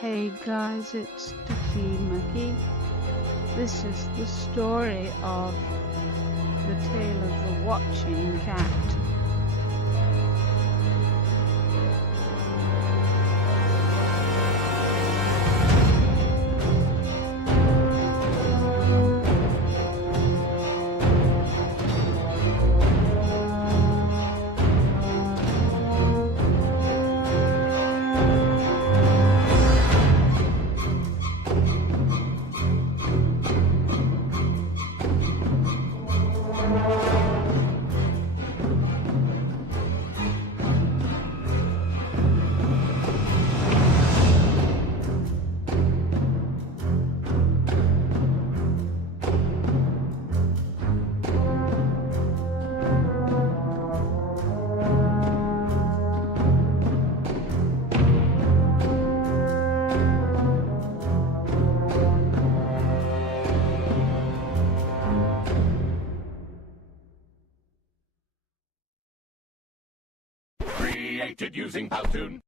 Hey guys, it's Duffy Mucky. This is the story of the tale of the watching cat. Created using Powtoon.